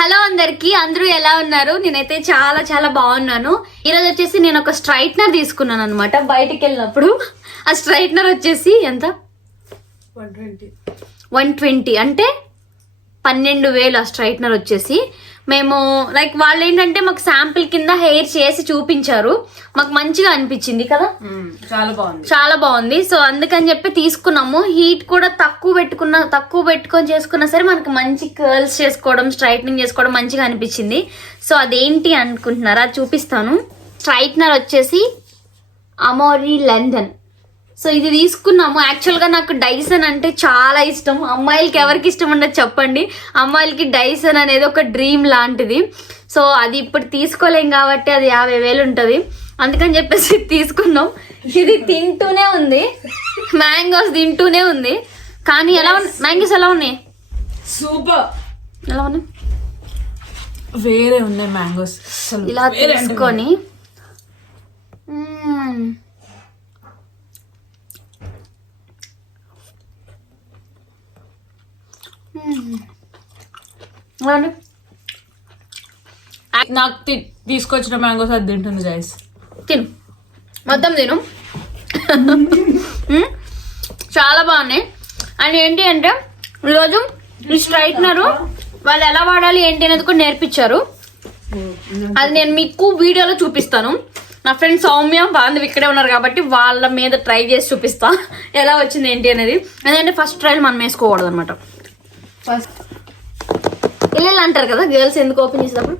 Hello అందరికి, అందరూ ఎలా ఉన్నారు? నేనైతే చాలా చాలా బాగున్నాను. ఈరోజు వచ్చేసి నేను ఒక స్ట్రైట్నర్ తీసుకున్నాను అనమాట. బయటికి వెళ్ళినప్పుడు ఆ స్ట్రైట్నర్ వచ్చేసి ఎంత 120 అంటే 12,000 ఆ స్ట్రైట్నర్ వచ్చేసి. మేము లైక్ వాళ్ళు ఏంటంటే మాకు శాంపిల్ కింద హెయిర్ చేసి చూపించారు, మాకు మంచిగా అనిపించింది కదా, చాలా బాగుంది. సో అందుకని చెప్పి తీసుకున్నాము. హీట్ కూడా తక్కువ పెట్టుకొని చేసుకున్నా సరే మనకి మంచి కర్ల్స్ చేసుకోవడం, స్ట్రైట్నింగ్ చేసుకోవడం మంచిగా అనిపించింది. సో అదేంటి అనుకుంటున్నారా, చూపిస్తాను. స్ట్రైట్నర్ వచ్చేసి అమోరీ లండన్. సో ఇది తీసుకున్నాము. యాక్చువల్గా నాకు డైసన్ అంటే చాలా ఇష్టం. అమ్మాయిలకి ఎవరికి ఇష్టం ఉండదు చెప్పండి? అమ్మాయిలకి డైసన్ అనేది ఒక డ్రీమ్ లాంటిది. సో అది ఇప్పుడు తీసుకోలేం కాబట్టి అది 50,000 ఉంటుంది. అందుకని చెప్పేసి తీసుకున్నాం. ఇది తింటూనే ఉంది, మ్యాంగోస్ తింటూనే ఉంది. కానీ ఎలా మ్యాంగోస్ ఎలా ఉన్నాయి? సూపర్. ఎలా ఉన్నాయి? వేరే ఉన్నాయి మ్యాంగోస్. ఇలా తీసుకొని నాకు తీసుకొచ్చిన మ్యాంగోస్ అది తింటుంది గైస్. తిను, మొత్తం తిను. చాలా బాగున్నాయి. అండ్ ఏంటి అంటే ఈరోజు ఈ స్ట్రైట్నర్ వాళ్ళు ఎలా వాడాలి ఏంటి అనేది కూడా నేర్పించారు. అది నేను మీకు వీడియోలో చూపిస్తాను. నా ఫ్రెండ్ సౌమ్య బాంధవి ఇక్కడే ఉన్నారు కాబట్టి వాళ్ళ మీద ట్రై చేసి చూపిస్తా ఎలా వచ్చింది ఏంటి అనేది. ఎందుకంటే ఫస్ట్ ట్రైల్ మనం వేసుకోకూడదు అనమాట. ఇల్లు అంటారు కదా గర్ల్స్, ఎందుకు ఓపెన్ చేసేటప్పుడు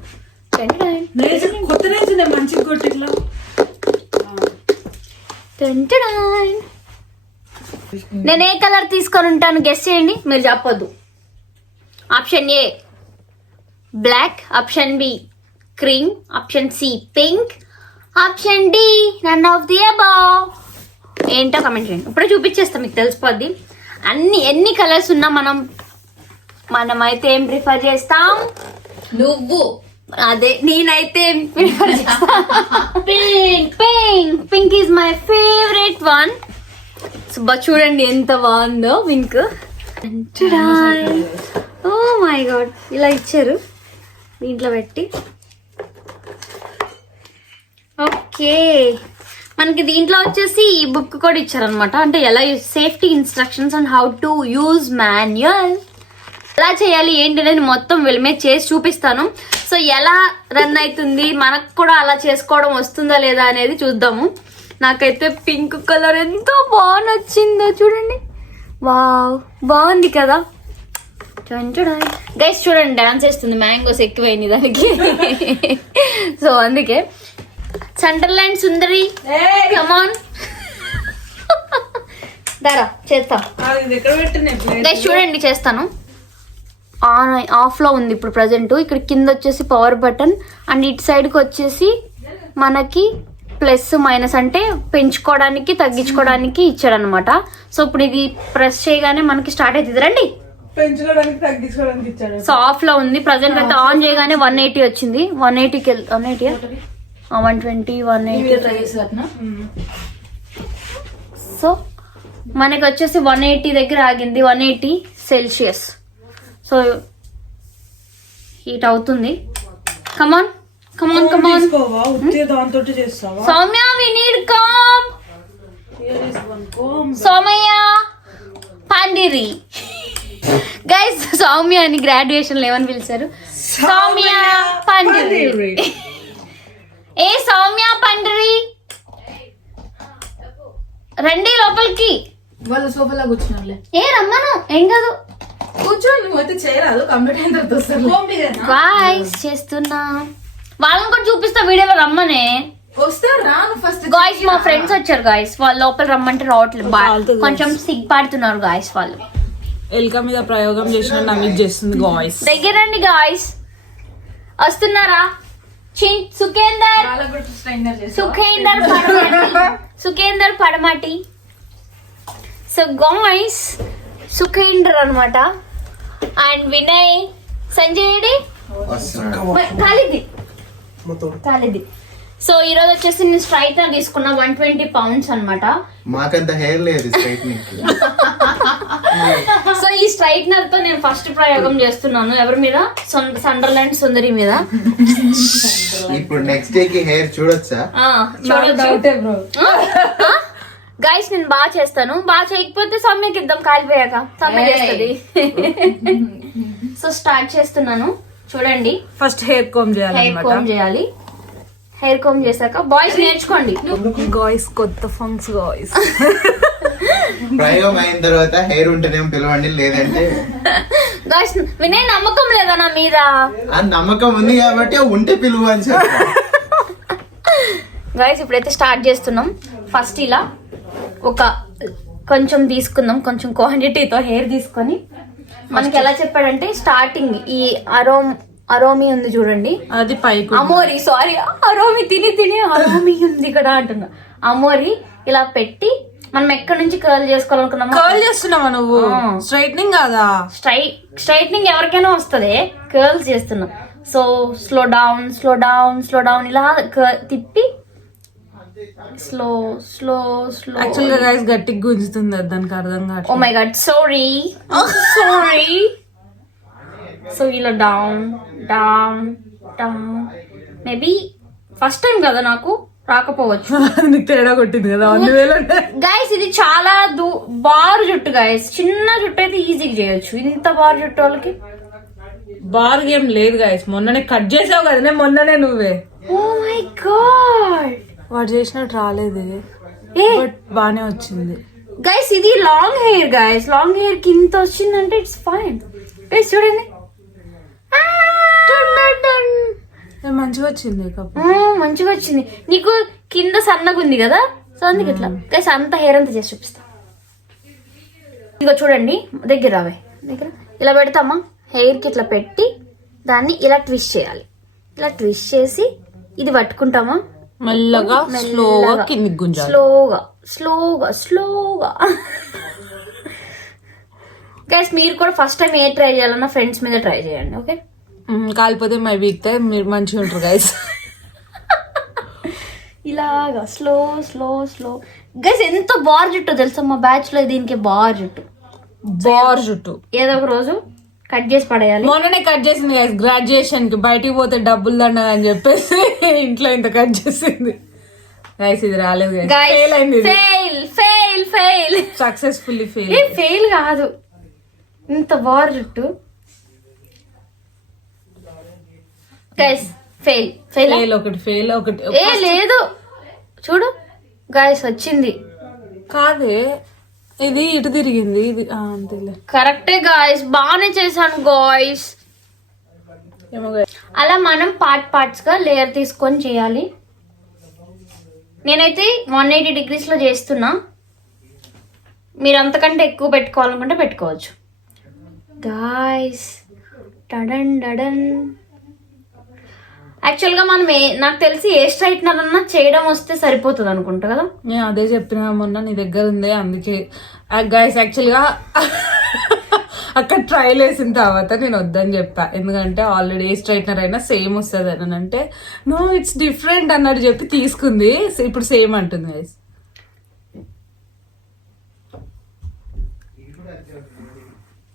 నేను ఏ కలర్ తీసుకొని ఉంటాను గెస్ చేయండి, మీరు చెప్పొద్దు. Option A black, option B cream, option C pink, option D none of the above. ఏంటో కమెంట్ చేయండి. ఇప్పుడే చూపించేస్తాం, మీకు తెలిసిపోద్ది. ఎన్ని కలర్స్ ఉన్నా మనమైతే ఏం ప్రిఫర్ చేస్తాం? నువ్వు అదే, నేనైతే ఏం ప్రిఫర్ చేస్తా? Pink. Pink pink is my favourite one. చూడండి ఎంత బాగుందో పింక్. ఓ మై గాడ్, ఇలా ఇచ్చారు దీంట్లో పెట్టి. ఓకే, మనకి దీంట్లో వచ్చేసి ఈ బుక్ కూడా ఇచ్చారనమాట. అంటే ఎలా safety instructions and how to use manual, ఎలా చేయాలి ఏంటి అనేది మొత్తం వీళ్ళ మీద చేసి చూపిస్తాను. సో ఎలా రన్ అవుతుంది, మనకు కూడా అలా చేసుకోవడం వస్తుందా లేదా అనేది చూద్దాము. నాకైతే పింక్ కలర్ ఎంతో బాగా నచ్చిందో చూడండి. వావ్, బాగుంది కదా గైస్. చూడండి డాన్స్ చేస్తుంది, మ్యాంగోస్ ఎక్కువైంది దానికి. సో అందుకే సండర్లాండ్ సుందరి కమాన్ దారా చేస్తాం గైస్. చూడండి చేస్తాను. ఆఫ్ లో ఉంది ఇప్పుడు ప్రజెంట్. ఇక్కడ కింద వచ్చేసి పవర్ బటన్ అండ్ ఇటు సైడ్కి వచ్చేసి మనకి ప్లస్ మైనస్, అంటే పెంచుకోవడానికి తగ్గించుకోవడానికి ఇచ్చాడనమాట. సో ఇప్పుడు ఇది ప్రెస్ చేయగానే మనకి స్టార్ట్ అవుతుంది. రండి, పెంచుకోవడానికి తగ్గించుకోవడానికి ఇచ్చాడు. సో ఆఫ్ లో ఉంది ప్రజెంట్ అయితే. ఆన్ చేయగానే 180 వచ్చింది. 180కి 180 120 180. సో మనకి వచ్చేసి 180 దగ్గర ఆగింది. 180 సెల్సియస్. సో హీట్ అవుతుంది. Come on come on come on Soumya, we need calm. Soumya పండిరి గైస్. సౌమ్య అని గ్రాడ్యుయేషన్ లో ఏమని పిలిచారు? సౌమ్య పండిరి. ఏ సౌమ్య పండిరి, రండి లోపలికి. వాళ్ళ సోఫాలో కూర్చున్నారులే. ఏ రమ్మను, ఏం కాదు కూర్చోండి. నువ్వు అయితే చేయరాదు, కంప్యూటర్ గాయ్స్ చేస్తున్నా. వాళ్ళని కూడా చూపిస్తా వీడియోలో, రమ్మనే. వస్తారు రాను ఫస్ట్. గాయ్స్ మా ఫ్రెండ్స్ వచ్చారు గాయ్స్, వాళ్ళు లోపల రమ్మంటే రావట్లేదు, కొంచెం సిగ్గుపడుతున్నారు గాయ్స్. వాళ్ళు ఎల్క మీద ప్రయోగం చేసిన నమ్మిట్ చేస్తుంది గాయ్స్. దగ్గరండి గాయ్స్, వస్తున్నారా? సుఖేందర్ పడమాటి. సో గాయ్స్ సుఖేందర్ అనమాట. అండ్ వినయ్, సంజయ్, కాలిది. సో ఈ రోజు వచ్చేసి నేను స్ట్రైట్నర్ తీసుకున్నా. 120 pounds అనమాట. మాకంత హెయిర్ లేదు స్ట్రైట్నింగ్. సో ఈ స్ట్రైట్నర్ తో నేను ఫస్ట్ ప్రయోగం చేస్తున్నాను ఎవరి మీద, సండర్లాండ్ సుందరి మీద. ఇప్పుడు నెక్స్ట్ డే కి హెయిర్ చూడొచ్చా? చూడొచ్చు గైస్, నేను బాగా చేస్తాను. బాగా చేయకపోతే సౌమ్యకి ఇద్దాం కాలిపోయాక, సౌమ్య చేస్తుంది. సో స్టార్ట్ చేస్తున్నాను చూడండి. First hair comb hair comb చేయాలి. హెయిర్ కోమ్ చేశాక బాయ్స్ నేర్చుకోండి. గాయ్స్ కొత్త ఫంక్స్ గాయ్స్. ప్రయోగం అయిన తర్వాత హెయిర్ ఉంటేనేమో పిలవండి, లేదంటే గాయ్స్ వినయ్ నమ్మకం లేదా నా మీద? ఆ నమ్మకం ఉంది కాబట్టి ఉంటే పిలువు అని చెప్పి. గాయ్స్ ఇప్పుడైతే స్టార్ట్ చేస్తున్నాం. ఫస్ట్ ఇలా ఒక కొంచెం తీసుకుందాం, కొంచెం క్వాంటిటీతో హెయిర్ తీసుకొని. మనకి ఎలా చెప్పాడంటే స్టార్టింగ్ ఈ అరోమి ఉంది చూడండి, అది పైకి అమోరి, సారీ అరోమి తిని అరోమి ఉంది ఇక్కడ అంటున్నా. అమోరి ఇలా పెట్టి మనం ఎక్కడి నుంచి కర్ల్ చేసుకోవాలనుకున్నాము. కర్ల్ చేస్తున్నావా నువ్వు? స్ట్రైట్నింగ్ కాదా? స్ట్రైట్నింగ్ ఎవరికైనా వస్తుంది, కర్ల్స్ చేస్తున్నా. సో స్లో డౌన్ ఇలా తిప్పి స్లో. యాక్చువల్ గా గైస్ గట్టిగా గుంజుతుంది, అది దానికి అర్థం ఓ కావట్లేదు. My God, sorry. సో ఇలా డౌన్. మేబీ ఫస్ట్ టైం కదా, నాకు రాకపోవచ్చు. నీకు తేడా కొట్టింది కదా అందువేళ. గైస్ ఇది చాలా బారు జుట్టు గైస్. చిన్న జుట్టు అయితే ఈజీగా చేయొచ్చు, ఇంత బారు జుట్టు వాళ్ళకి బార్ గేమ్ లేదు గైస్. మొన్ననే కట్ చేసావు కదా, మొన్ననే నువ్వే. ఓ మై గాడ్, వాడు చేసినట్టు రాలేదు, బట్ బానే వచ్చింది. గైస్ ఇది long hair guys. Long hair కి ఇంత వచ్చిందంటే ఇట్స్ ఫైన్ గైస్. చూడండి మంచిగా వచ్చింది. మంచిగా వచ్చింది. నీకు కింద సన్నగా ఉంది కదా, సో అందుకు ఇట్లా గైస్ అంత హెయిర్ అంతా చేసి చూపిస్తా. ఇదిగో చూడండి, దగ్గర రావే, దగ్గర ఇలా పెడతామా, హెయిర్ కి ఇట్లా పెట్టి దాన్ని ఇలా ట్విస్ట్ చేయాలి. ఇలా ట్విస్ట్ చేసి ఇది పట్టుకుంటామా, మెల్లగా స్లోగా కిందికి గుంజాలి. స్లోగా గైస్ మీరు కూడా ఫస్ట్ టైం ఏ ట్రై చేయాలన్నా ఫ్రెండ్స్ మీద ట్రై చేయండి, ఓకే? కాలిపోతే మై వీక్తే మీరు మంచిగా ఉంటారు గైస్. ఇలాగా స్లో గైస్. ఎంత బార్ జుట్టు తెలుసా మా బ్యాచ్ లో, దీనికి బార్ జుట్టు. ఏదో ఒక రోజు కట్ చేసి పడేయాలి. మొన్ననే కట్ చేసింది గైస్, గ్రాడ్యుయేషన్ కి బయటికి పోతే డబ్బులు దండగా అని చెప్పేసి ఇంట్లో ఇంత కట్ చేసింది గైస్. ఇది రాలేదు గైస్, ఫెయిల్ అయింది. ఫెయిల్ సక్సెస్ఫుల్లీ ఫెయిల్ కాదు, ఇంత బార్ జుట్టు గైస్. ఫెయిల్ ఒకటి ఏ లేదు, చూడు గైస్ వచ్చింది. కాదే, ఇది ఇటు తిరిగింది, ఇది అంతేలే. కరెక్టే గాయస్, బాగానే చేశాను గాయస్. అలా మనం పార్ట్స్ గా లేయర్ తీసుకొని చేయాలి. నేనైతే 180 degrees లో చేస్తున్నా, మీరు అంతకంటే ఎక్కువ పెట్టుకోవాలనుకుంటే పెట్టుకోవచ్చు గాయస్. డడన్ యాక్చువల్ గా మనం నాకు తెలిసి ఏ స్ట్రైట్నర్ అన్నా చేయడం వస్తే సరిపోతుంది అనుకుంటా కదా. నేను అదే చెప్పిన మొన్న, నీ దగ్గర ఉందే అందుకే గైస్. యాక్చువల్ గా అక్కడ ట్రైల్ వేసిన తర్వాత నేను వద్దని చెప్పా, ఎందుకంటే ఆల్రెడీ ఏ స్ట్రైట్నర్ అయినా సేమ్ వస్తుంది అని అంటే, నో ఇట్స్ డిఫరెంట్ అన్నట్టు చెప్పి తీసుకుంది. ఇప్పుడు సేమ్ అంటుంది గైస్.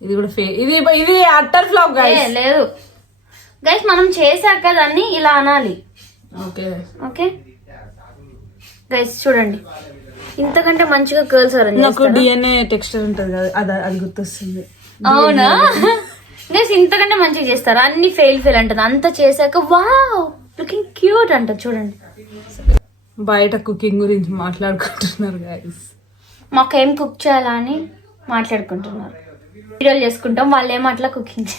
ఇది కూడా ఇది అట్టర్ ఫ్లాప్ గైస్. లేదు గైస్, మనం చేశాక దాన్ని ఇలా అనాలి, ఓకే గైస్? చూడండి, ఇంతకంటే మంచిగా కర్ల్స్ నాకు డిఎన్ఏ టెక్స్చర్ ఉంటది కదా, అది గుర్తొస్తుంది. అవునా గైస్? ఇంతకంటే మంచిగా చేస్తారు. అన్ని ఫెయిల్ అంటది. అంత చేశాక వావ్ లుకింగ్ క్యూట్ అంటది. చూడండి, బయట కుకింగ్ గురించి మాట్లాడుకుంటున్నారు గైస్. మాకేం కుక్ చేయాలా అని మాట్లాడుకుంటున్నారు. వీడియోలు చేసుకుంటాం, వాళ్ళు ఏమో అట్లా కుకింగ్.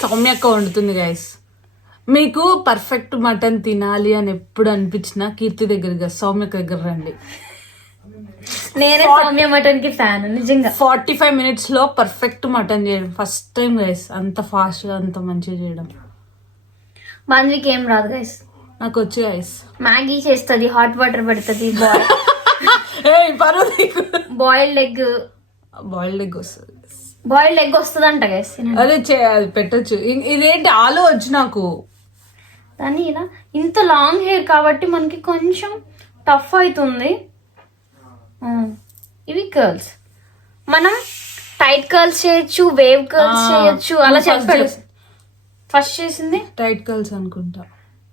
సౌమ్యక్క వండుతుంది గైస్. మీకు పర్ఫెక్ట్ మటన్ తినాలి అని ఎప్పుడు అనిపించినా కీర్తి దగ్గర, సౌమ్యక్క దగ్గర రండి. నేనే సౌమ్య మటన్ కి ఫ్యాన్ నిజంగా. 45 minutes లో పర్ఫెక్ట్ మటన్ చేయడం ఫస్ట్ టైం గైస్. అంత ఫాస్ట్ గా అంత మంచిగా చేయడం మాధవికి ఏం రాదు గైస్. నాకు వచ్చి గైస్. మ్యాగీ చేస్తుంది, హాట్ వాటర్ పెడుతుంది, బాయిల్డ్ ఎగ్ వస్తుంది. బాయిల్డ్ ఎగ్ వస్తుంది అంట గైస్. అదే అది పెట్టచ్చు. ఇదేంటి ఆలు వచ్చి నాకు దాన్ని ఇలా. ఇంత లాంగ్ హెయిర్ కాబట్టి మనకి కొంచెం టఫ్ అవుతుంది. ఇవి కర్ల్స్. మనం టైట్ కర్ల్స్ చేయొచ్చు, వేవ్ కర్ల్స్ చేయొచ్చు, అలా చెప్పాడు. ఫస్ట్ చేసింది టైట్ కర్ల్స్ అనుకుంటా.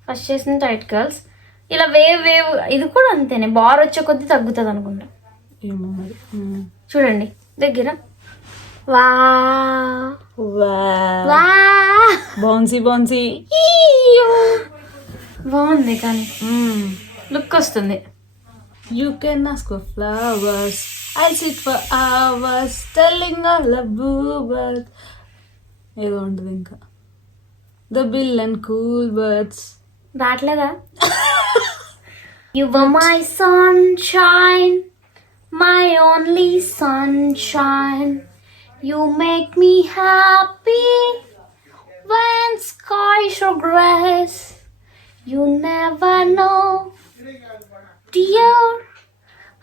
ఫస్ట్ చేసింది టైట్ కర్ల్స్. ఇలా వేవ్ వేవ్ ఇది కూడా అంతేనే, బార్ వచ్చే కొద్దీ తగ్గుతుంది అనుకుంటా. ఏమో మరి. చూడండి దగ్గర. వా వా బౌన్సీ బౌన్సీ బాగుంది కానీ లుక్ వస్తుంది. You can ask for flowers, I'll sit for hours telling all the bluebirds. ఏదో ఉంటుంది ఇంకా. The bill and cool birds. రావట్లేదా? You were my sunshine, my only sunshine. You make me happy when skies are gray. You never know, dear,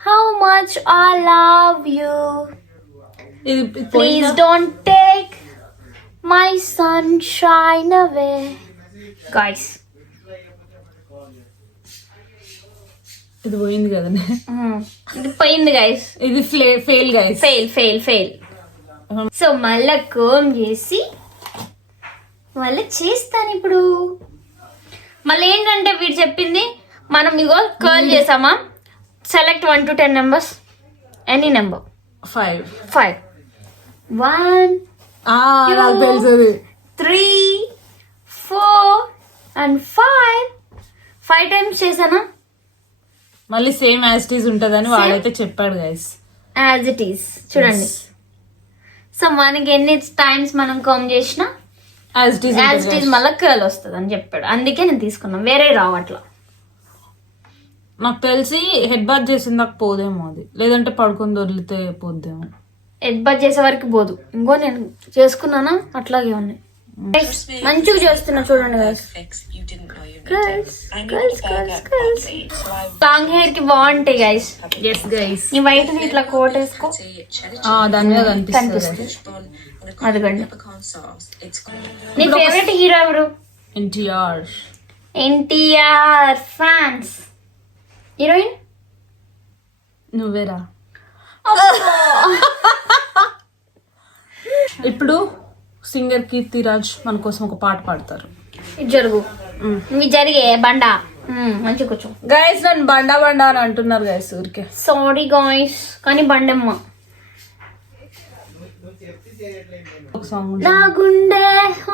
how much I love you. Please don't take my sunshine away. Guys. ఇది పోయింది కదా. ఇది పోయింది guys. ఇది fail guys. Fail. So మళ్ళా come చేసి మళ్ళీ చేస్తాను ఇప్పుడు. మళ్ళీ ఏంటంటే వీడు చెప్పింది మనం ఇగో కర్ల్ చేసామా, select 1 to 10 numbers, any number. 5 1 నాకు తెలుసు. 3 4 and 5 టైమ్స్ చేశానా. మళ్ళీ సేమ్ యాజ్ ఇట్ ఈస్ ఉంటదని వాడైతే చెప్పాడు గైస్. యాజ్ ఇట్ ఈస్ చూడండి. సో మనకి ఎన్ని టైమ్స్ మనం కమ్ చేసినా యాజ్ ఇట్ ఈస్ మళ్ళీ కర్ల్ వస్తుంది అని చెప్పాడు. అందుకే నేను తీసుకున్నాను, వేరే రావట్లా. నాకు తెలిసి హెడ్ బాత్ చేసిందాక పోదేమో అది, లేదంటే పడుకొని దొరికితే పోద్దేమో. హెడ్ బాత్ చేసే వరకు పోదు. ఇంకో నేను చేసుకున్నానా అట్లాగే ఉన్నాయి. మంచిగా చేస్తున్నా చూడండి గైస్. లాంగ్ హెయిర్ కి బాగుంటాయి గైస్. Yes guys. నీ వైట్ ఇట్లా కోట్ వేసుకో, దాని మీద కనిపిస్తుంది. అదిగండి. నీ ఫేవరెట్ హీరో ఎవరు? ఎన్టీఆర్ ఫ్యాన్స్. హీరోయిన్ నువ్వేరా. ఇప్పుడు సింగర్ కీర్తిరాజ్ మన కోసం ఒక పాట పాడతారు. ఇది జరుగు, మీ జరిగే బండా మంచి కూర్చో. గైస్ నన్ను బండా బండా అని అంటున్నారు గైస్ ఊరికే. సారీ గాయ్స్, కానీ బండమ్మ. ఒక సాంగ్ నా గుండె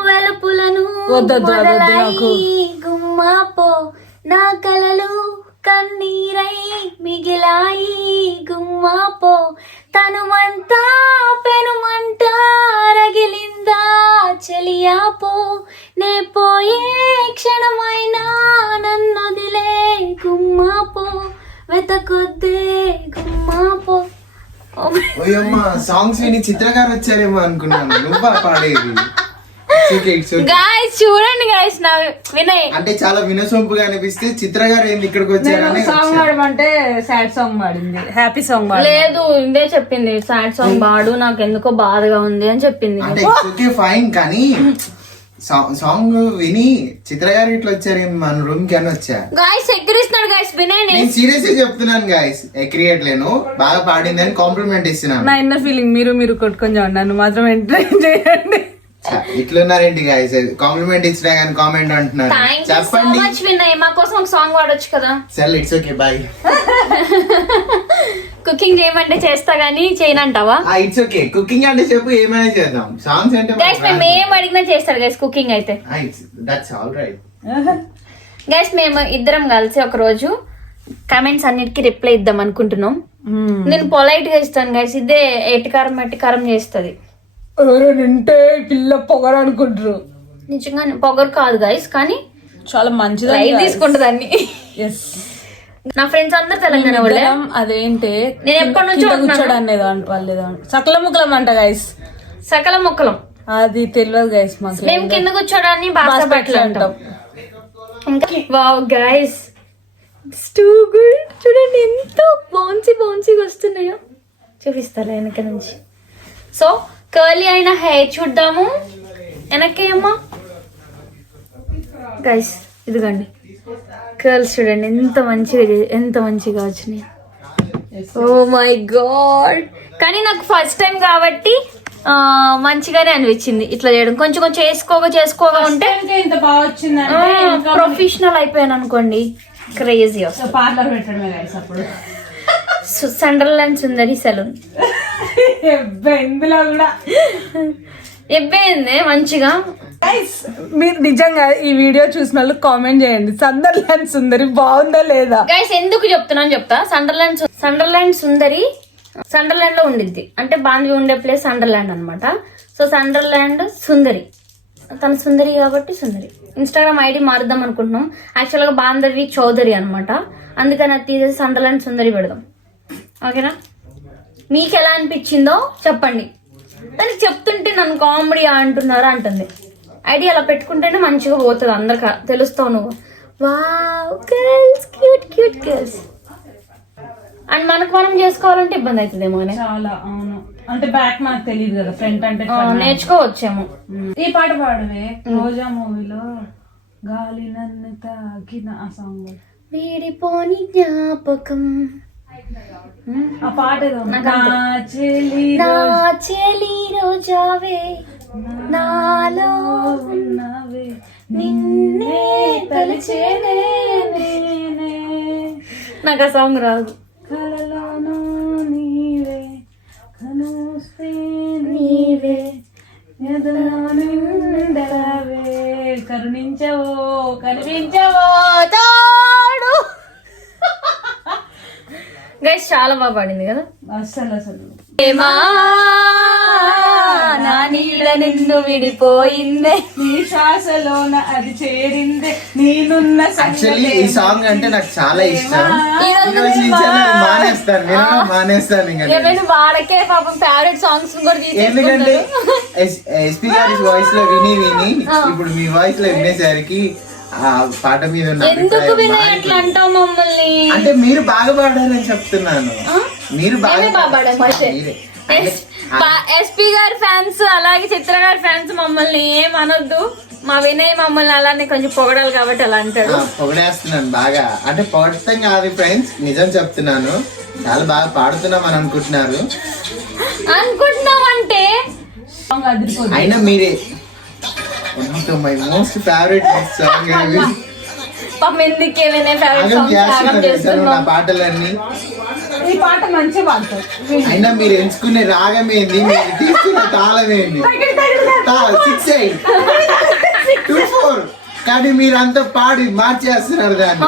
వెలుపులను గుమ్మాపో, నా కలలు కన్నీరై మిగిలాయి గుమ్మాపో, తనుమంతా పెనుమంట రగిలిందా చెలియాపో, నే పోయే క్షణమైనా నన్నొదిలే గుమ్మాపో, వెతకొద్దే గుమ్మాపో. ఓయమ్మ సాంగ్స్ విని చిత్రగారు వచ్చారేమో అనుకున్నాను. నువ్వా పాడేది? గాయ్స్ చూడండి గాయ్స్, నా వినయ్ అంటే చాలా వినసొంపుగా అనిపిస్తే చిత్రగారు ఏంది ఇక్కడికి వచ్చారని సాంగ్ పాడమంటే సాడ్ సాంగ్ పాడింది, హ్యాపీ సాంగ్ లేదు. ఇదే చెప్పింది, సాడ్ సాంగ్ పాడు, నాకు ఎందుకో బాధగా ఉంది అని చెప్పింది. అంటే ఓకే ఫైన్, కానీ సాంగ్ విని చిత్రగారు ఇట్లా వచ్చారేమో మన రూమ్ కి అని వచ్చా. గాయ్స్ ఎక్కిరిస్తున్నాడు గాయ్స్ వినయ్. నేను సీరియస్ గా చెప్తున్నాను గాయ్స్, ఎక్రియట్లేను, బాగా పాడిందని కాంప్లిమెంట్ ఇస్తున్నాను. నా ఇన్నర్ ఫీలింగ్ మీరు కొట్టుకొని చూడండి, నన్ను మాత్రం ఎంటర్టైన్ చేయండి. ఇట్లున్నారేంటి గాయ్స్, కాంప్లిమెంట్ ఇచ్చినా కానీ కామెంట్ అంటున్నారు. చెప్పండి వినయ్, మా కోసం ఒక సాంగ్ పాడొచ్చు కదా. సరే ఇట్స్ ఓకే బాయ్. కుకింగ్ చేయమంటే చేస్తా గానీ చేయనంటావా? ఇట్స్ ఓకే, కుకింగ్ అంటే చెప్పు, ఏమైనా చేద్దాం. సాంగ్స్ అంటే గైస్ మేము ఏం అడిగినా చేస్తారు గైస్ కుకింగ్ అయితే. దట్స్ ఆల్ రైట్ గైస్ మేము ఇద్దరం కలిసి ఒక రోజు కమెంట్స్ అన్నిటికీ రిప్లై ఇద్దాం అనుకుంటున్నాం. నేను పొలైట్ గా ఇస్తాను గైస్, ఇదే ఎట్టికారం చేస్తుంది. నింటే పిల్ల పొగరు అనుకుంటారు. నిజంగా పొగరు కాదు గైస్, కానీ చాలా మంచిది తీసుకుంటుంది అన్ని. నా ఫ్రెండ్స్ అందరు తెలంగాణ వాళ్ళే. అదేంటే నేను ఎప్పటి నుంచో సకల ముక్కలం అంట గైస్. సకల ముక్కలం అది తెలియదు గైస్ మాకు. మేము కింద కూర్చోడాన్ని బాగా బట్టలు అంటాం. ఇంకా వావ్ గైస్, టూ గుడ్. చూడండి ఎంత బౌన్సీగా వస్తున్నాయో, చూపిస్తారా వెనక నుంచి. సో కర్లీ అయిన హెయిర్ చూద్దాము. వెనకేమో గైస్ ఇదిగండి కర్ల్స్ చూడండి ఎంత మంచిగా వచ్చినాయి. ఓ మై గాడ్, కానీ నాకు ఫస్ట్ టైం కాబట్టి మంచిగానే అనిపించింది ఇట్లా చేయడం. కొంచెం కొంచెం చేసుకోగా ఉంటే ఇంత బాగా వచ్చిందంటే ప్రొఫెషనల్ అయిపోయాను అనుకోండి. క్రేజీ పార్లర్ పెట్టడమే గైస్ అప్పుడు. సండర్లాండ్ సుందరి సెలూన్ ఇందులో కూడా ఎబ్బేంది మంచిగా. గైస్ మీరు నిజంగా ఈ వీడియో చూసిన వాళ్ళు కామెంట్ చేయండి, సందర్లాండ్ సుందరి బాగుందా లేదా. గైస్ ఎందుకు చెప్తా, సండర్లాండ్ సుందరి సండర్లాండ్ లో ఉండిద్ది, అంటే బాంధవి ఉండే ప్లేస్ సండర్లాండ్ అనమాట. సో సండర్లాండ్ సుందరి, తన సుందరి కాబట్టి సుందరి. ఇన్స్టాగ్రామ్ ఐడి మారుద్దాం అనుకుంటున్నాం. యాక్చువల్ గా బాంధవి చౌదరి అనమాట, అందుకని అది తీసేసి సండర్లాండ్ సుందరి పెడదాం. ఓకేనా? మీకు ఎలా అనిపించిందో చెప్పండి. దానికి చెప్తుంటే నన్ను కామెడీ అంటున్నారా అంటుంది. ఐడియా అలా పెట్టుకుంటేనే మంచిగా పోతుంది, అందరికి తెలుస్తావు నువ్వు. Wow girls, cute cute girls. And మనకు మనం చేసుకోవాలంటే ఇబ్బంది అవుతుందేమో అని. చాలా అవును, అంటే బ్యాక్ మనకు తెలియదు కదా, ఫ్రంట్ అంటే నేర్చుకోవచ్చేమో. ఈ పాట పాడవే, రోజా మూవీలో గాలి నన్ను తాకిన ఆ సాంగ్. వీడిపోని జ్ఞాపకం, ఆ పాట ఏదో నా చెలి రోజావే నాలో ఉన్నవే నిన్నే తలచేనే. నాకు ఆ సాంగ్ రాదు. కలలోనూ నీవే కనుస్తే నీవే ఎదులో నిండవే కరుణించవో కనిపించవో తోడు. గైస్ చాలా బాగా పాడింది కదా అసలు ఏమా నా నీడ నిన్ను విడిపోయిందే, నీ శ్వాసలోన అది చేరిందే, నేనున్న యాక్చువల్లీ ఈ సాంగ్ అంటే నాకు చాలా ఇష్టం. ఈ రోజు నుంచి నేను మానేస్తాను ఇంకా. ఏమైనా వాడకే పాపం ఫేవరెట్ సాంగ్స్ కూడా ఎందుకంటే తీసుకుంటారు. ఎస్పీ గారి వాయిస్ లో విని ఇప్పుడు మీ వాయిస్ లో వినేసరికి ఆ పాట మీద ఉన్న ఎందుకు అభిప్రాయం వినయ్ అట్లా అంటావు మమ్మల్ని? అంటే మీరు బాగా పాడారని చెప్తున్నాను. మీరు మేమే బాగా పాడాం అయితే. మీరే. ఎస్పీ గారి ఫ్యాన్స్ అలాగే చిత్ర గారి ఫ్యాన్స్ మమ్మల్ని ఏమనొద్దు. మా వినయ్ మమ్మల్ని అలానే కొంచెం పొగడాలి కాబట్టి అలా అంటాడు. పొగడేస్తున్నాను బాగా, అంటే పొగడతాం కాదు ఫ్రెండ్స్, నిజం చెప్తున్నాను. చాలా బాగా పాడుతున్నాం అని అనుకుంటున్నామంటే అయినా మీరే మై మోస్ట్ ఫేవరెట్ సాంగ్. పాపం ఎందుకే వినయ్ ఫేవరెట్ సాంగ్ నా పాటలన్నీ. ఈ పాట మంచిగా పాడతారు. అయినా మీరు ఎంచుకునే రాగం ఏంది, మీరు తీసుకునే తాళం ఏంది? 6 8 2 4 కానీ మీరంతా పాడి మార్చేస్తున్నారు దాన్ని.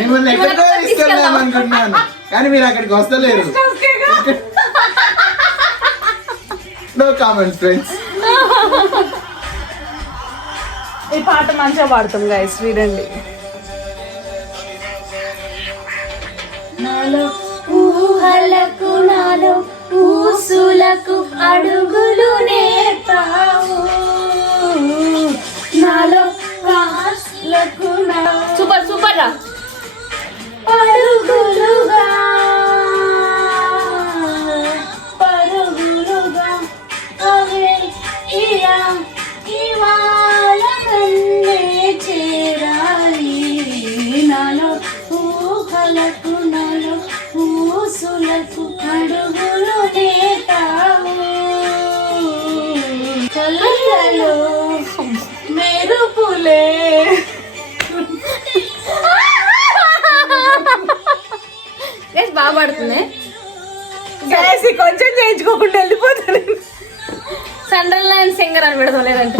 మిమ్మల్ని ఎక్కడికో తీసుకెళ్దాం అనుకుంటున్నాను, కానీ మీరు అక్కడికి వస్తలేరు. No comments friends. ఈ పాట మంచిగా పాడతాం గైస్, వినండి. నాలో ఊహలకు నాలో ఊసులకు అడుగులు నేర్పావు, నాలో కాస్లకు సూపర్ సూపర్ రా అడుగులుగా పరుగులుగా అవే ఇలా ఇవాళ నన్నే చేరాలి, నాలో ఊహలకు నాలో ఊసులకు అడుగులు నేర్పావు, కళ్ళలో మెరుపులే. బాగా పడుతుంది. కొంచెం చేయించుకోకుండా వెళ్ళిపోతారు. సండర్లాండ్ సింగర్ అని పెడతాం లేదంటే.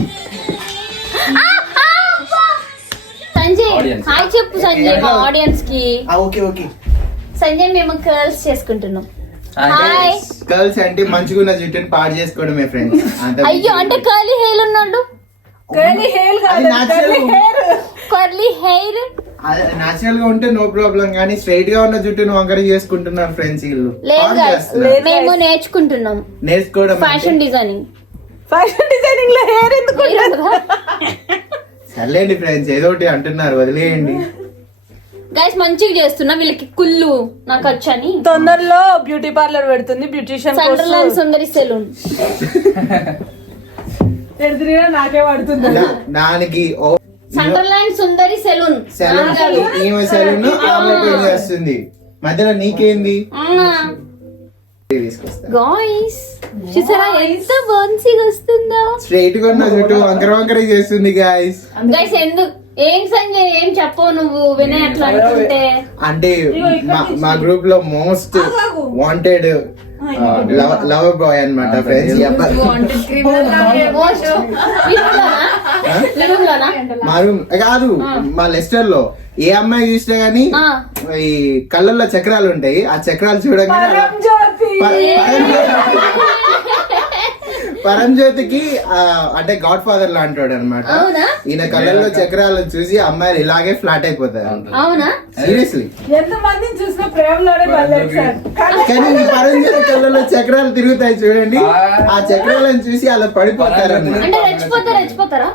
సంజయ్ హాయ్ చెప్పు సంజయ్ మా ఆడియన్స్ కి. ఓకే ఓకే సంజయ్ మేము కర్ల్స్ చేసుకుంటున్నాం. హాయ్. గర్ల్స్ అంటే మంచిగా ఉన్న జుట్టుని పాడు చేసుకోవడమే ఫ్రెండ్స్. అయ్యో అంటే కర్లీ హెయిర్ ఉన్నాడు. Curly hair curly hair natural గా ఉంటే నో ప్రాబ్లం, కానీ స్ట్రైట్ గా ఉన్న జుట్టును వంకర చేసుకుంటున్నారు ఫ్రెండ్స్ వీళ్ళు. మేము నేర్చుకుంటున్నాం నేర్చుకోవడం ఫ్యాషన్ డిజైనింగ్. ఫ్యాషన్ డిజైనింగ్ లో హెయిర్ ఎందుకు? సర్లేండి ఫ్రెండ్స్, ఏదో ఒకటి అంటున్నారు, వదిలేయండి. గైస్ మంచిగా చేస్తున్నా, వీళ్ళకి కుళ్ళు నాకు వచ్చని. తొందరలో బ్యూటీ పార్లర్ పెడుతుంది, బ్యూటిషియన్ సండర్లాండ్ సుందరి సెలూన్. నాకే పడుతుంది దానికి సండర్లాండ్ సుందరి సెలూన్ ఈమె సెలూన్ ఆమె చేస్తుంది, మధ్యలో నీకేంది? అడిగి తీసుకొస్తా. గాయ్స్ చూసారా ఎంత మంచిగా వస్తుందో. స్ట్రైట్ గా ఉన్న చుట్టూ వంకర వంకర చేస్తుంది గాయస్. గైస్ ఎందుకు ఏం సంజయ్ ఏం చెప్పవు నువ్వు వినయ్ అట్లా అనుకుంటే. అంటే మా గ్రూప్ లో మోస్ట్ వాంటెడ్ లవర్ బాయ్ అన్నమాట ఫ్రెండ్స్. మా రూమ్ కాదు, మా లెస్టర్ లో ఏ అమ్మాయి చూసినా గానీ ఈ కళ్ళల్లో చక్రాలు ఉంటాయి. ఆ చక్రాలు చూడగానే పరంజ్యోతికి అంటే గాడ్ ఫాదర్ లాంటాడు అనమాట. ఈయన కళ్ళల్లో చక్రాలను చూసి అమ్మాయిలు ఇలాగే ఫ్లాట్ అయిపోతారు. అవునా సీరియస్లీ. ఎంతమందిని చూసిన ప్రేమలోనే కానీ ఈ పరంజ్యోతి కళ్ళల్లో చక్రాలు తిరుగుతాయి చూడండి. ఆ చక్రాలను చూసి అలా పడిపోతారు అన్నమాట. అంటే రెచ్చిపోతారా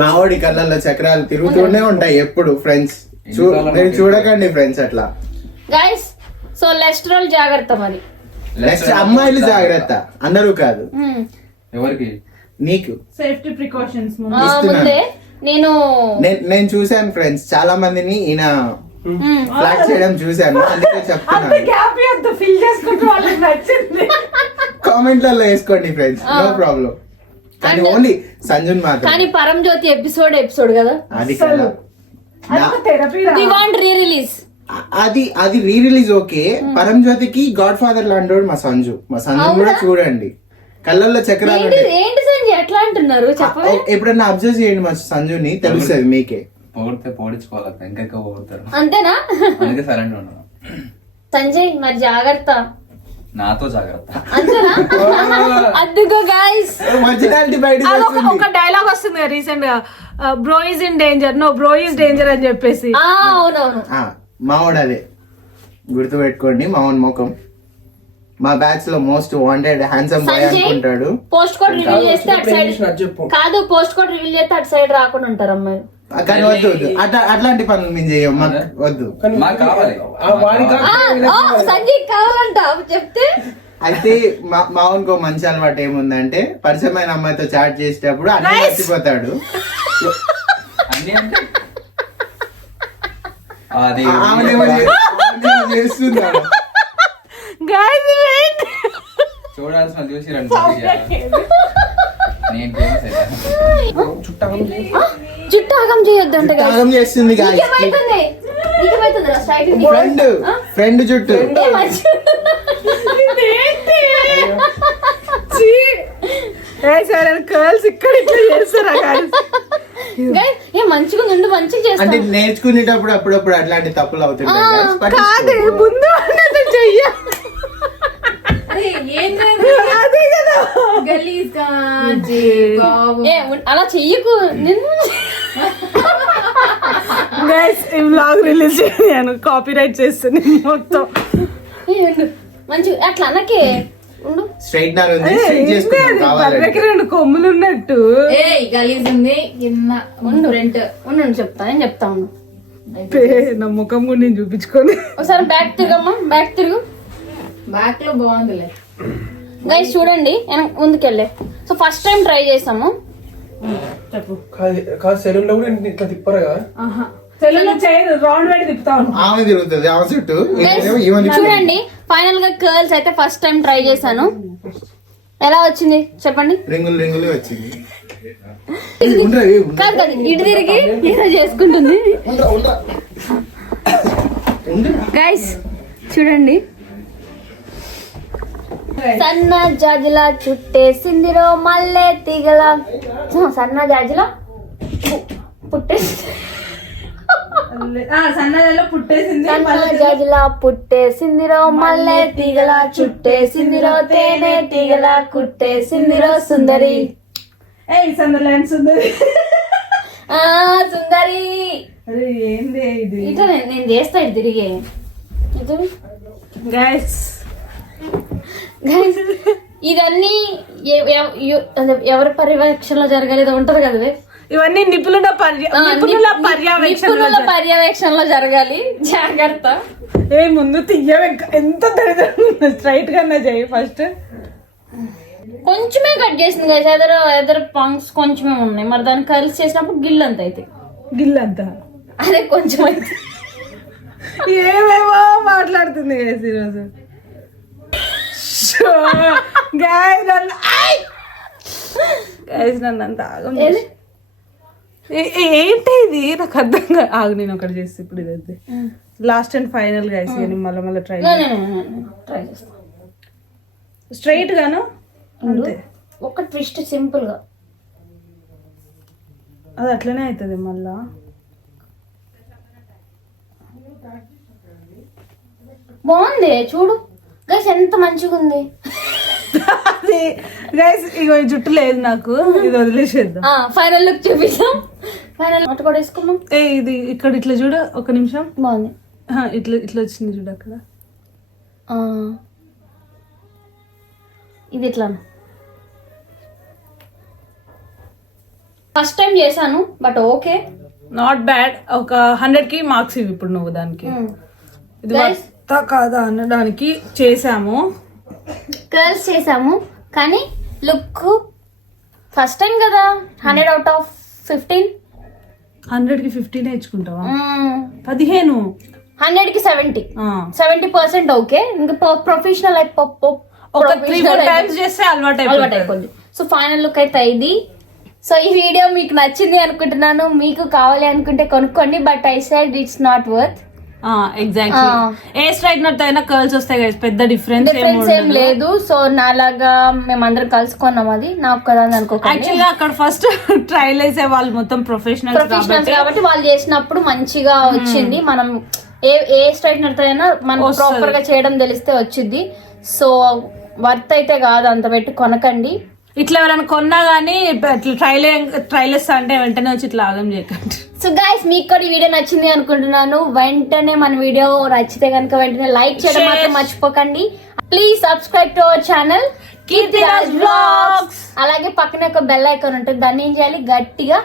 మావోడి కళ్ళల్లో చక్రాలు తిరుగుతూనే ఉంటాయి ఎప్పుడు. ఫ్రెండ్స్ మీరు చూడకండి ఫ్రెండ్స్ అట్లా. గైస్ సో లెస్ట్రాల్ జాగ్రత్త మరి. నెక్స్ట్ అమ్మాయిలు జాగ్రత్త, అందరూ కాదు. ఎవరికి? నీకు సేఫ్టీ ప్రికాషన్స్ ముందే నేను చూసాను ఫ్రెండ్స్, చాలా మందిని ఈయన ఫ్లాట్ చేయడం చూసాను, అందుకే చెప్తున్నాను. కామెంట్లలో వేసుకోండి ఫ్రెండ్స్, నో ప్రాబ్లం. కానీ ఓన్లీ సంజున్ మాత్రం. కానీ పరంజ్యోతి ఎపిసోడ్ కదా అది కదా వి వాంట్ రీ రిలీజ్. అది రీ రిలీజ్ ఓకే. పరంజ్యోతికి గాడ్ ఫాదర్ లాంటోడు మా సంజు కూడా చూడండి. కళ్ళల్లో చక్రాలు ఏంటి సంజయ్ ఎట్లా అంటున్నారు చెప్పండి. ఎప్పుడన్నా అబ్జర్వ్ చేయండి మా సంజుని, తెలుస్తుంది మీకే. పొగిడితే పొడిచుకోవాలి, ఇంకా పొగుడతారు. అంతేనా? అందుకే సైలెంట్ ఉన్నాను. సంజయ్ మరి జాగ్రత్త, నాతో జాగ్రత్త. అంతేనా? అద్దుగో గైస్ ఒరిజినాలిటీ బయట ఒక డైలాగ్ వస్తుంది కదా రీసెంట్ గా, bro is in danger, no bro is danger అని చెప్పేసి. అవునవును మావాడు అదే గుర్తు పెట్టుకోండి. మావన్ ముఖం మా బ్యాచ్ లో మోస్ట్ వాంటెడ్ హ్యాండ్సమ్ బాయ్ అనుకుంటాడు. పోస్ట్ కోడ్ రివీల్ చేస్తే అటు సైడ్ కాదు, పోస్ట్ కోడ్ రివీల్ చేస్తే అటు సైడ్ రాకుండా ఉంటారు అమ్మాయిలు. కానీ వద్దు అట్లాంటి పనులు మేము చేయం, వద్దు. మాకు కావాలి. సంజయ్ కావాలంట చెప్తే. అయితే మావన్కో మంచి అలవాటు ఏముందంటే, పరిచయమైన అమ్మాయితో చాట్ చేసేటప్పుడు అన్ని మర్చిపోతాడు. అన్ని అంటే అది చేస్తున్నాడు. చూడాల్సిన చూసి రండి. నేను ఫేమస్ జుట్టు ఆగం చేయొద్దు అంటే చేస్తుంది ఫ్రెండ్ జుట్టు. గర్ల్స్ ఇక్కడ ఇట్లా చేస్తారా? మంచిగా ఉండు, మంచిగా చేస్తా. అంటే నేర్చుకునేటప్పుడు అప్పుడప్పుడు అట్లాంటి తప్పులు అవుతుంటాయి. ముందు చెయ్య అలా చెయ్యకు. వ్లాగ్ రిలీజ్ చేయను, కాపీ రైట్ చేస్తాను మొత్తం. మంచిగా అట్లా అన్నకే స్ట్రైట్నర్ రెండు కొమ్ములు ఉన్నట్టు గలీజ్ ఉంది. చెప్తా నేను చెప్తా ఉన్నా. నా ముఖం కూడా నేను చూపించుకొని ఒకసారి బ్యాక్ తిరుగమ్మా, బ్యాక్ తిరుగు. బ్యాక్ లో బాగుందిలే. గైస్ చూడండి ముందుకెళ్ళే. సో ఫస్ట్ టైం ట్రై చేసాము. సెలూన్ లో కూడా ఇట్లా తిప్పరా కదా? రౌండ్ పెట్టి తిప్పుతాను. ఆమె తిరుగుతుంది ఆమె చుట్టూ. చూడండి ఫైనల్ గా కర్ల్స్ అయితే ఫస్ట్ టైం ట్రై చేశాను. ఎలా వచ్చింది చెప్పండి? రింగులు రింగులు వచ్చింది. కాదు కాదు ఇటు తిరిగి ఇలా చేసుకుంటుంది. గైస్ చూడండి, సన్న జాజిలా చుట్టేసిందిరో మల్లె తీగల. సన్న జాజిలా సన్నజాజిలో పుట్టేసింది, సన్న జాజిలా పుట్టేసిందిరో మల్లె తీగల చుట్టేసిందిరో తేనె తీగల కుట్టేసిందిరో సుందరి. సందర్లాండ్ సుందరి. సుందరి అరే ఏంది ఇది? ఇట్లా నేను చేస్తా ఇటు తిరిగి. గైస్ ఇదన్నీ ఎవరి పర్యవేక్షణలో జరగాలి ఉంటది కదా. ఇవన్నీ నిపుణుల పర్యవేక్షణలో జరగాలి. జాగ్రత్త. ముందు తీయ ఎంత దరిద్రంగా స్ట్రైట్ గా చేయి ఫస్ట్. కొంచెమే కట్ చేసింది కదా, ఎదరు పంక్స్ కొంచెమే ఉన్నాయి. మరి దాన్ని కలిసి చేసినప్పుడు గిల్ అంత అయితే గిల్లంతా అదే కొంచెం అయితే ఏమేమో మాట్లాడుతుంది గైస్ ఈరోజు. గైస్ నన్ను అంత ఆగం చేసి- ఏంటి ఇది నాకు అర్థం కాదు. ఆగు నేను ఒకటి చేసి ఇప్పుడు ఇది లాస్ట్ అండ్ ఫైనల్ గైస్. మళ్ళీ ట్రై ట్రై చేస్తా స్ట్రైట్ గాను అంతే. ఒక ట్విస్ట్ సింపుల్ గా. అది అట్లనే అవుతుంది మళ్ళా. బాగుంది చూడు గైస్, ఎంత మంచిగా ఉంది. అది గైస్ ఇగో ఈ జుట్టు లేదు నాకు, ఇది వదిలేసేద్దాం. ఫైనల్ లుక్ చూపిస్తాం. ఫైనల్ అటు కూడా వేసుకున్నాం. ఇది ఇక్కడ ఇట్లా చూడు, ఒక నిమిషం. బాగుంది. ఇట్లా ఇట్లా వచ్చింది చూడు అక్కడ. ఇది ఇట్లా ఫస్ట్ టైం చేశాను బట్ ఓకే, నాట్ బ్యాడ్. ఒక 100కి మార్క్స్ ఇవి ఇప్పుడు నువ్వు దానికి. ఇది వర్తా కాదా అనడానికి చేసాము. కర్ల్స్ చేసాము కానీ లుక్ ఫస్ట్ టైం కదా. 100 out of 15. 100కి 15 ఇచ్చుకుంటావా? 15. 100కి 70. 70% ఓకే. ఇంకా ప్రొఫెషనల్ ఒక 3-4 టైమ్స్ చేస్తే అలవాటు అయిపోయింది. సో ఫైనల్ లుక్ అయితే ఇది. సో ఈ వీడియో మీకు నచ్చింది అనుకుంటున్నాను. మీకు కావాలి అనుకుంటే కొనుక్కోండి. But I said it's not worth. Exactly. A straightener తో అయినా కర్ల్స్ వస్తాయి కదా, పెద్ద డిఫరెన్స్ ఏం లేదు. సో నాలాగా మేమందరం కలుసుకున్నాం. అది నాకు కదా అనుకోకండి. యాక్చువల్గా అక్కడ ఫస్ట్ ట్రైల్ వేసే వాళ్ళు మొత్తం ప్రొఫెషనల్స్ కాబట్టి వాళ్ళు చేసినప్పుడు మంచిగా వచ్చింది. మనం ఏ స్ట్రైట్నర్ తో అయినా మనం ప్రాపర్ గా చేయడం తెలిస్తే వచ్చింది. సో వర్త్ అయితే కాదు, అంత పెట్టి కొనకండి. ఇట్లా ఎవరైనా కొన్నా గానీ ట్రైల్ వేస్తా అంటే వెంటనే వచ్చి ఇట్లా ఆగం చేయకండి. సో గైస్ మీకు కూడా ఈ వీడియో నచ్చింది అనుకుంటున్నాను. వెంటనే మన వీడియో నచ్చితే కనుక వెంటనే లైక్ చేయడం మాత్రం మర్చిపోకండి. Please subscribe to our channel Keerthiraj vlogs. అలాగే పక్కనే ఒక బెల్ ఐకాన్ ఉంటుంది, దాన్ని ఏం చేయాలి, గట్టిగా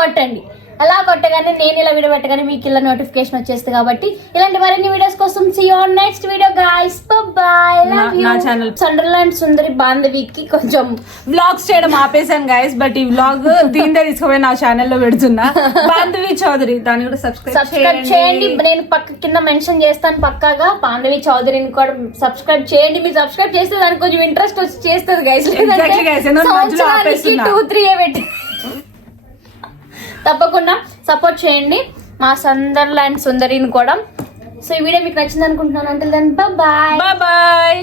కొట్టండి. అలా కొట్టగానే నేను ఇలా వీడియో పెట్టగానే మీకు ఇలా నోటిఫికేషన్ వచ్చేస్తుంది. కాబట్టి ఇలాంటి మరిన్ని వీడియోస్ కోసం see you on next video guys. Bye. నా ఛానల్ సండర్లాండ్ సుందరి బాంధవికి కొంచెం వ్లాగ్స్ చేయడం ఆపేసాను గైస్, బట్ ఈ వ్లాగ్ దీందే తీసుకుపోయి నా ఛానల్లో పెడుతున్నా. బాంధవి చౌదరి, దాన్ని కూడా సబ్స్క్రైబ్ చేయండి. నేను పక్క కింద మెన్షన్ చేస్తాను పక్కాగా. బాంధవి చౌదరిని కూడా సబ్స్క్రైబ్ చేయండి. మీరు సబ్స్క్రైబ్ చేస్తే దానికి కొంచెం ఇంట్రెస్ట్ వచ్చి చేస్తుంది గైస్. సంవత్సరానికి 2-3 పెట్టి తప్పకుండా సపోర్ట్ చేయండి మా సందర్లాండ్ సుందరిని కూడా. సో ఈ వీడియో మీకు నచ్చింది అనుకుంటున్నాను. అంటే బాయ్ బాయ్.